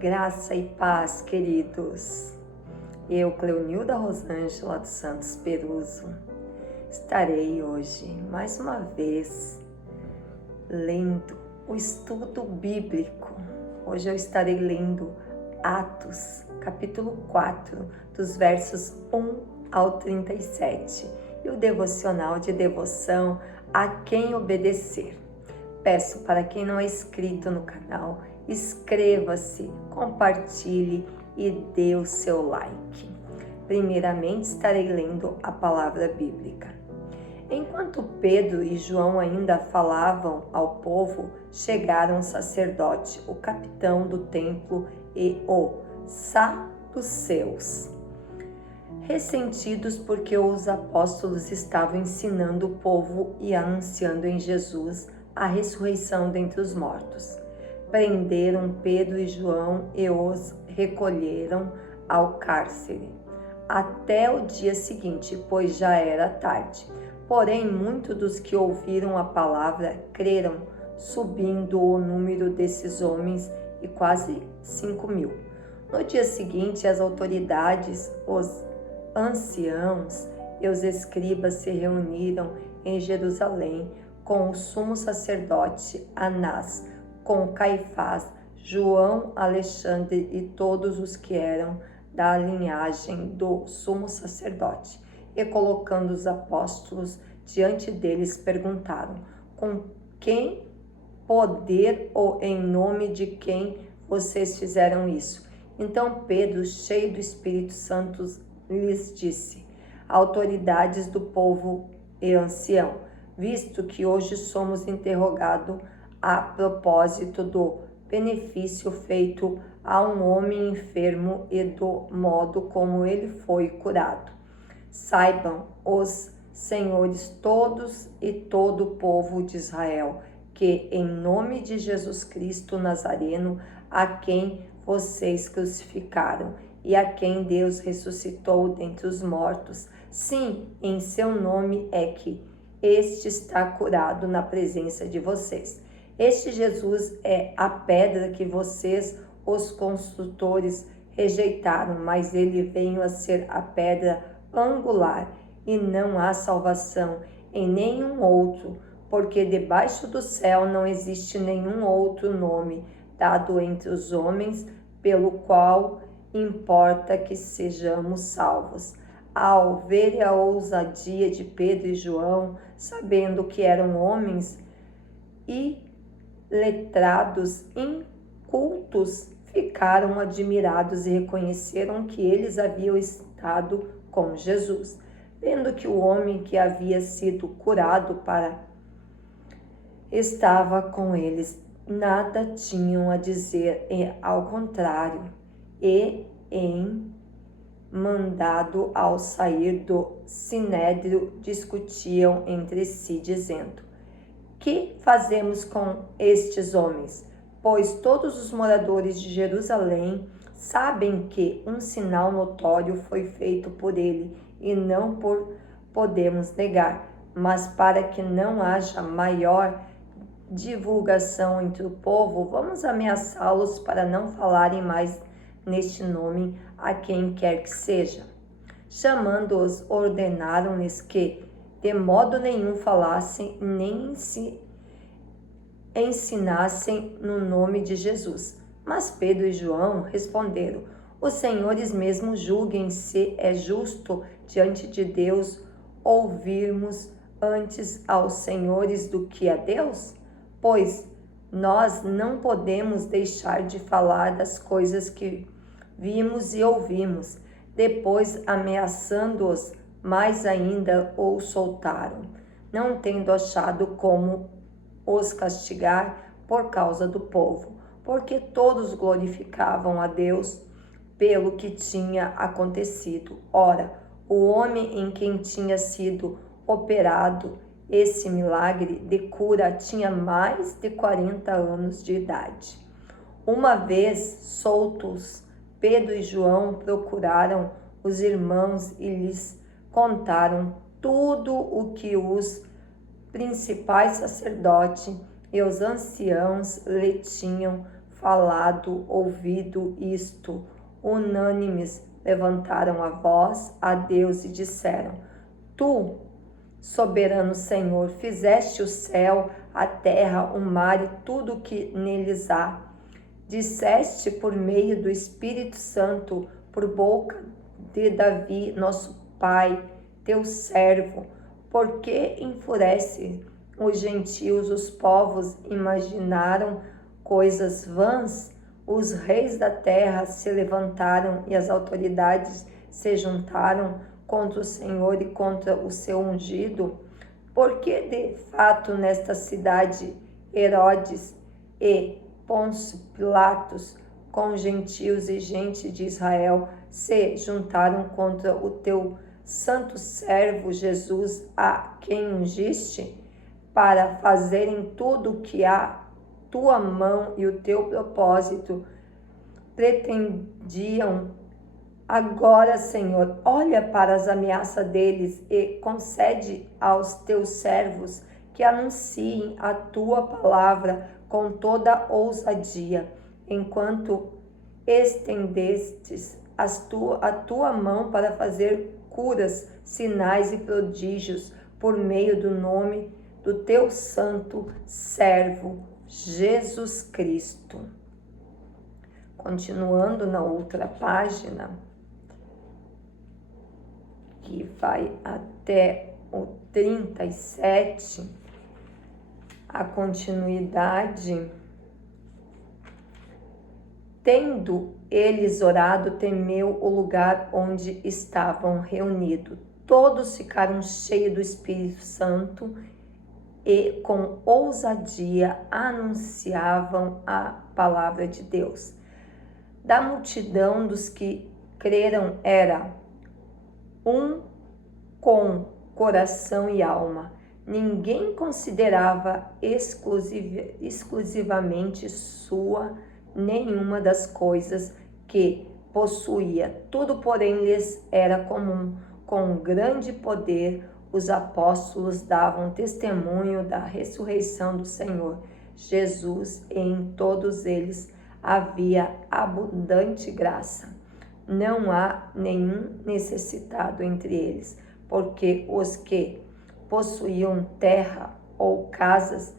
Graça e paz, queridos. Eu, Cleonilda Rosângela dos Santos Peruso, estarei hoje, mais uma vez, lendo o estudo bíblico. Hoje eu estarei lendo Atos, capítulo 4, dos versos 1 ao 37, e o devocional de devoção a quem obedecer. Peço para quem não é inscrito no canal, inscreva-se, compartilhe e dê o seu like. Primeiramente estarei lendo a palavra bíblica. Enquanto Pedro e João ainda falavam ao povo, chegaram o sacerdote, o capitão do templo e o saduceus, ressentidos porque os apóstolos estavam ensinando o povo e anunciando em Jesus a ressurreição dentre os mortos. Prenderam Pedro e João e os recolheram ao cárcere até o dia seguinte, pois já era tarde. Porém, muitos dos que ouviram a palavra creram, subindo o número desses homens e quase 5.000. No dia seguinte, as autoridades, os anciãos e os escribas se reuniram em Jerusalém com o sumo sacerdote Anás, com Caifás, João, Alexandre e todos os que eram da linhagem do sumo sacerdote. E colocando os apóstolos diante deles, perguntaram: com quem poder ou em nome de quem vocês fizeram isso? Então Pedro, cheio do Espírito Santo, lhes disse: autoridades do povo e ancião, visto que hoje somos interrogados a propósito do benefício feito a um homem enfermo e do modo como ele foi curado. Saibam os senhores todos e todo o povo de Israel que, em nome de Jesus Cristo Nazareno, a quem vocês crucificaram e a quem Deus ressuscitou dentre os mortos, sim, em seu nome é que este está curado na presença de vocês. Este Jesus é a pedra que vocês, os construtores, rejeitaram, mas ele veio a ser a pedra angular, e não há salvação em nenhum outro, porque debaixo do céu não existe nenhum outro nome dado entre os homens pelo qual importa que sejamos salvos. Ao ver a ousadia de Pedro e João, sabendo que eram homens iletrados, incultos, ficaram admirados e reconheceram que eles haviam estado com Jesus. Vendo que o homem que havia sido curado estava com eles, nada tinham a dizer, ao contrário, e mandado ao sair do sinédrio, discutiam entre si, dizendo: que fazemos com estes homens? Pois todos os moradores de Jerusalém sabem que um sinal notório foi feito por ele, e não podemos negar, mas para que não haja maior divulgação entre o povo, vamos ameaçá-los para não falarem mais neste nome a quem quer que seja. Chamando-os, ordenaram-lhes que de modo nenhum falassem nem se ensinassem no nome de Jesus. Mas Pedro e João responderam: os senhores mesmos julguem se é justo diante de Deus ouvirmos antes aos senhores do que a Deus? Pois nós não podemos deixar de falar das coisas que vimos e ouvimos. Depois, ameaçando-os mais ainda, os soltaram, não tendo achado como os castigar por causa do povo, porque todos glorificavam a Deus pelo que tinha acontecido. Ora, o homem em quem tinha sido operado esse milagre de cura tinha mais de 40 anos de idade. Uma vez soltos, Pedro e João procuraram os irmãos e lhes contaram tudo o que os principais sacerdotes e os anciãos lhe tinham falado, ouvido isto, unânimes levantaram a voz a Deus e disseram: Tu, soberano Senhor, fizeste o céu, a terra, o mar e tudo o que neles há. Disseste por meio do Espírito Santo, por boca de Davi, nosso pai, teu servo, por que enfurece os gentios, os povos imaginaram coisas vãs? Os reis da terra se levantaram e as autoridades se juntaram contra o Senhor e contra o seu ungido? Porque de fato nesta cidade Herodes e Pôncio Pilatos, com gentios e gente de Israel, se juntaram contra o teu santo servo Jesus, a quem ungiste, para fazerem tudo o que a tua mão e o teu propósito pretendiam. Agora, Senhor, olha para as ameaças deles e concede aos teus servos que anunciem a tua palavra com toda ousadia, enquanto estendestes a tua mão para fazer curas, sinais e prodígios por meio do nome do teu santo servo Jesus Cristo. Continuando na outra página, que vai até o 37, a continuidade. Tendo eles orado, temeu o lugar onde estavam reunidos. Todos ficaram cheios do Espírito Santo e com ousadia anunciavam a palavra de Deus. Da multidão dos que creram era um com coração e alma. Ninguém considerava exclusivamente sua nenhuma das coisas que possuía. Tudo, porém, lhes era comum. Com grande poder, os apóstolos davam testemunho da ressurreição do Senhor Jesus, e em todos eles havia abundante graça. Não há nenhum necessitado entre eles, porque os que possuíam terra ou casas,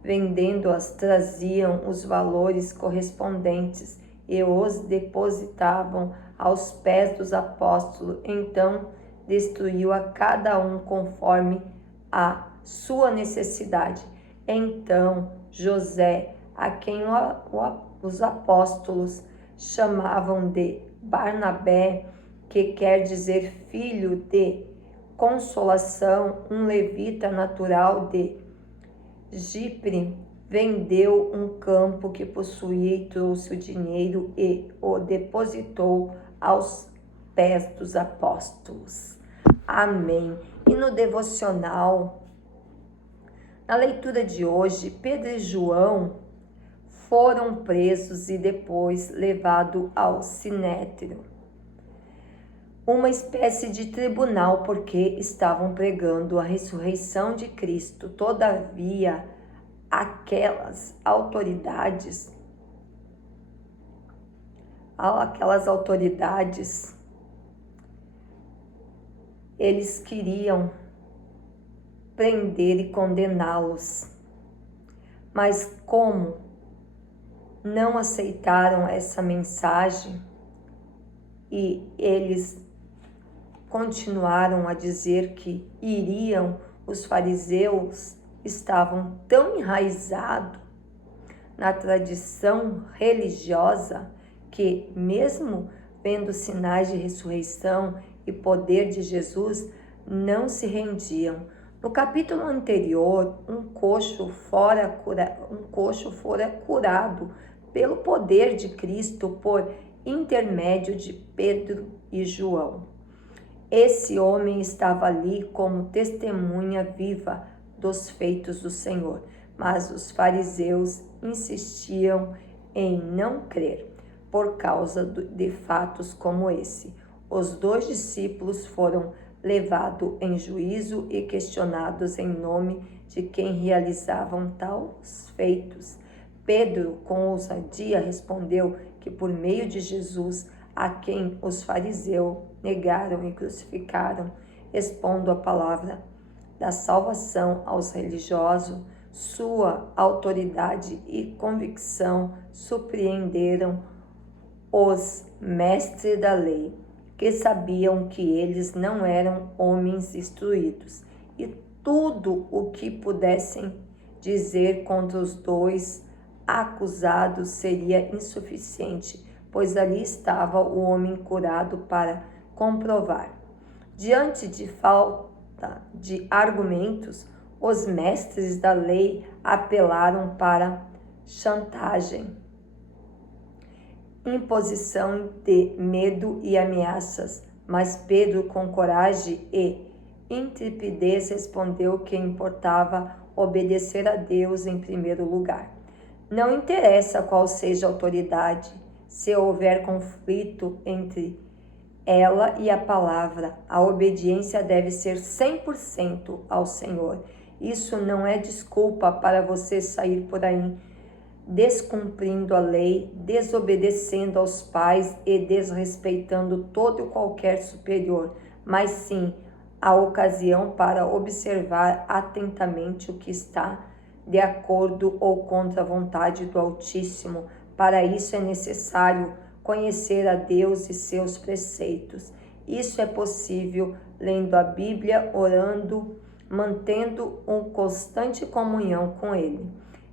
vendendo-as, traziam os valores correspondentes e os depositavam aos pés dos apóstolos. Então destruiu a cada um conforme a sua necessidade. Então José, a quem os apóstolos chamavam de Barnabé, que quer dizer filho de consolação, um levita natural de Chipre, vendeu um campo que possuía e trouxe o dinheiro e o depositou aos pés dos apóstolos. Amém. E no devocional, na leitura de hoje, Pedro e João foram presos e depois levados ao Sinédrio, uma espécie de tribunal, porque estavam pregando a ressurreição de Cristo. Todavia, aquelas autoridades, eles queriam prender e condená-los, mas como não aceitaram essa mensagem e eles continuaram a dizer que iriam, os fariseus estavam tão enraizados na tradição religiosa que, mesmo vendo sinais de ressurreição e poder de Jesus, não se rendiam. No capítulo anterior, um coxo fora curado pelo poder de Cristo por intermédio de Pedro e João. Esse homem estava ali como testemunha viva dos feitos do Senhor, mas os fariseus insistiam em não crer por causa de fatos como esse. Os 2 discípulos foram levados em juízo e questionados em nome de quem realizavam tais feitos. Pedro, com ousadia, respondeu que por meio de Jesus, a quem os fariseus negaram e crucificaram, expondo a palavra da salvação aos religiosos, sua autoridade e convicção surpreenderam os mestres da lei, que sabiam que eles não eram homens instruídos, e tudo o que pudessem dizer contra os dois acusados seria insuficiente, pois ali estava o homem curado para comprovar. Diante de falta de argumentos, os mestres da lei apelaram para chantagem, imposição de medo e ameaças, mas Pedro, com coragem e intrepidez, respondeu que importava obedecer a Deus em primeiro lugar. Não interessa qual seja a autoridade, se houver conflito entre ela e a palavra, a obediência deve ser 100% ao Senhor. Isso não é desculpa para você sair por aí descumprindo a lei, desobedecendo aos pais e desrespeitando todo e qualquer superior, mas sim a ocasião para observar atentamente o que está de acordo ou contra a vontade do Altíssimo. Para isso é necessário conhecer a Deus e seus preceitos. Isso é possível lendo a Bíblia, orando, mantendo uma constante comunhão com Ele.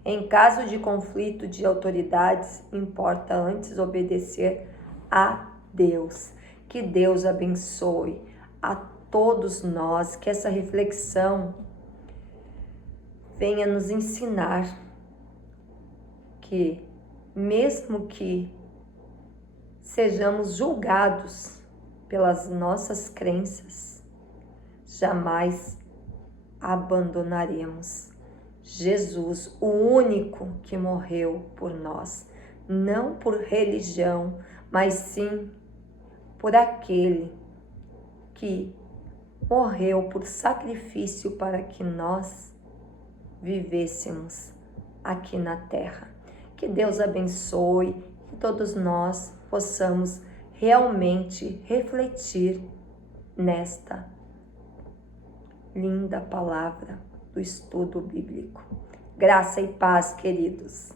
Em caso de conflito de autoridades, importa antes obedecer a Deus. Que Deus abençoe a todos nós, que essa reflexão venha nos ensinar que, mesmo que sejamos julgados pelas nossas crenças, jamais abandonaremos Jesus, o único que morreu por nós, não por religião, mas sim por aquele que morreu por sacrifício para que nós vivêssemos aqui na terra. Que Deus abençoe, que todos nós possamos realmente refletir nesta linda palavra do estudo bíblico. Graça e paz, queridos.